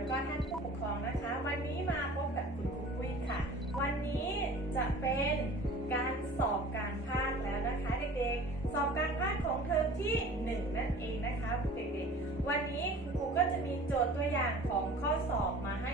แล้วก็ท่านผู้ปกครองนะคะ วันนี้มาพบกับคุณครูปุ้ยค่ะ วันนี้จะเป็นการสอบการภาคแล้วนะคะเด็กๆ สอบการภาคของเทอมที่ 1 นั่นเองนะคะเด็กๆ วันนี้คุณครูก็จะมีโจทย์ตัวอย่างของข้อสอบมาให้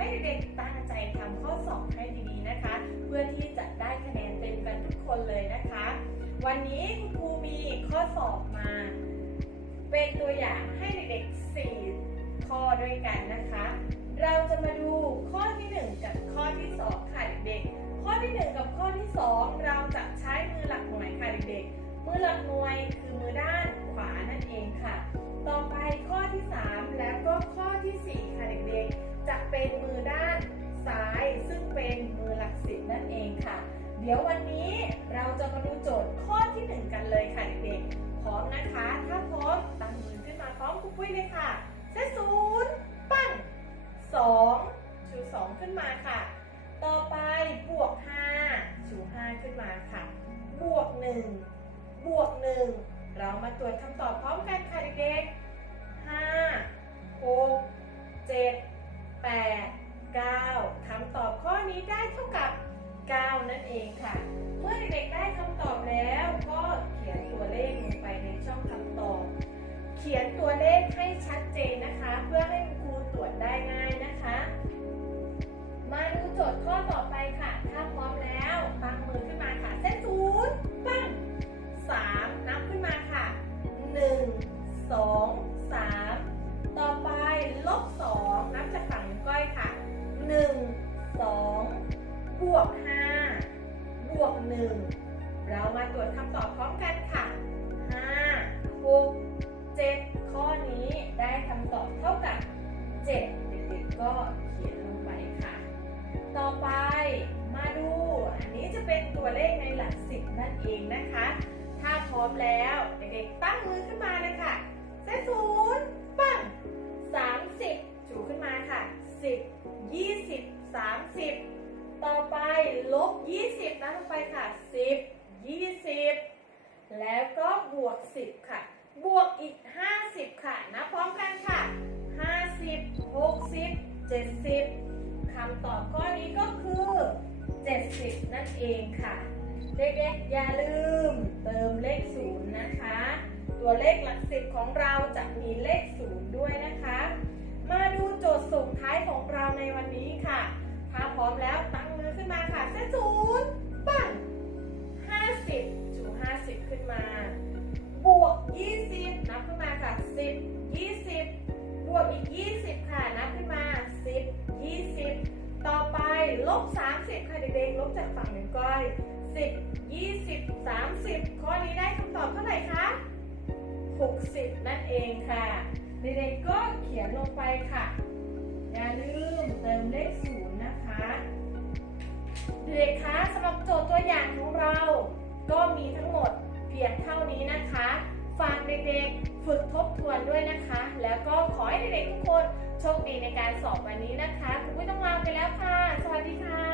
ให้เด็กๆตั้งใจทำข้อสอบให้ดีๆนะคะ เพื่อที่จะได้คะแนนเต็มกันทุกคนเลยนะคะ วันนี้คุณครูมีข้อสอบมา เป็นตัวอย่างให้เด็กๆ 4 ข้อด้วยกันนะคะ เราจะมาดูข้อที่ 1 กับข้อที่ 2 ค่ะเด็กๆ ข้อที่ 1 กับข้อที่ 2 เราจะใช้มือหลักหน่วยค่ะเด็กๆ มือหลักหน่วยคือมือด้านขวานั่นเองค่ะ ดี๋ยววันนี้เราจะมาดูโจทย์ข้อที่ 1 กันเลยค่ะเด็กๆ พร้อมนะคะ ถ้าพร้อมตั้งมือขึ้นมาพร้อมครูปุ้ยเลยค่ะเซตศูนย์ปั้งสองชูสองขึ้นมาค่ะ ต่อไปบวกห้าชูห้าขึ้นมาค่ะ บวกหนึ่งบวกหนึ่งเรามาตรวจคำตอบพร้อมกันค่ะเด็กๆห้าหกเจ็ดแปดเก้าคำตอบข้อนี้ได้เท่ากับ 9 นั่นเองค่ะ เมื่อเด็กๆได้คำตอบแล้วก็เขียนตัวเลขลงไปในช่องคำตอบ เขียนตัวเลขให้ชัดเจนนะคะ เพื่อให้ครูตรวจได้ง่ายนะคะ มาดูโจทย์ข้อต่อไปค่ะ ถ้าพร้อมแล้วตั้งมือขึ้นมาค่ะ เส้นศูนย์ปั้งสามนับขึ้นมาค่ะหนึ่งสองสามต่อไปลบสองนับจากฝั่งนิ้วก้อยค่ะหนึ่งสองบวกห้า บวกหนึ่งเรามาตรวจคำตอบพร้อมกันค่ะห้าหกเจ็ดข้อนี้ได้คำตอบเท่ากับเจ็ดเด็กๆก็เขียนลงไปค่ะ ต่อไปมาดู อันนี้จะเป็นตัวเลขในหลักสิบนั่นเองนะคะ ถ้าพร้อมแล้วเด็กๆตั้งมือขึ้นมาเลยค่ะเซตศูนย์ปั้งสามสิบจูขึ้นมาค่ะสิบยี่สิบสามสิบ ต่อไปลบยี่สิบนะลงไปค่ะสิบยี่สิบแล้วก็บวกสิบค่ะ บวกอีกห้าสิบค่ะนะพร้อมกันค่ะห้าสิบหกสิบเจ็ดสิบคำตอบข้อนี้ก็คือ 70 นั่นเองค่ะ เด็กๆอย่าลืมเติมเลขศูนย์นะคะ ตัวเลขหลักสิบของเราจะมีเลขศูนย์ด้วยนะคะ มาดูโจทย์สุดท้ายของเราในวันนี้ค่ะ ถ้าพร้อมแล้วต มาค่ะเส้นศูนย์ปั้ง50จู50ขึ้นมา บวก20นับขึ้นมาค่ะ10 20บบวกอีก20ค่ะนับขึ้นมา10 20ต่อไปลบ30ค่ะเด็กๆลบจากฝั่งหนิ้วก้อย10 20 30ข้อนี้ได้คำตอบเท่าไหร่คะ60นั่นเองค่ะเด็กๆก็เขียนลงไปค่ะ ด็กๆคะสำหรับโจทย์ตัวอย่างของเรา ก็มีทั้งหมดเพียงเท่านี้นะคะ ฝากเด็กๆฝึกทบทวนด้วยนะคะ แล้วก็ขอให้เด็กๆทุกคนโชคดีในการสอบวันนี้นะคะ คุณผู้ต้องลาไปแล้วค่ะ สวัสดีค่ะ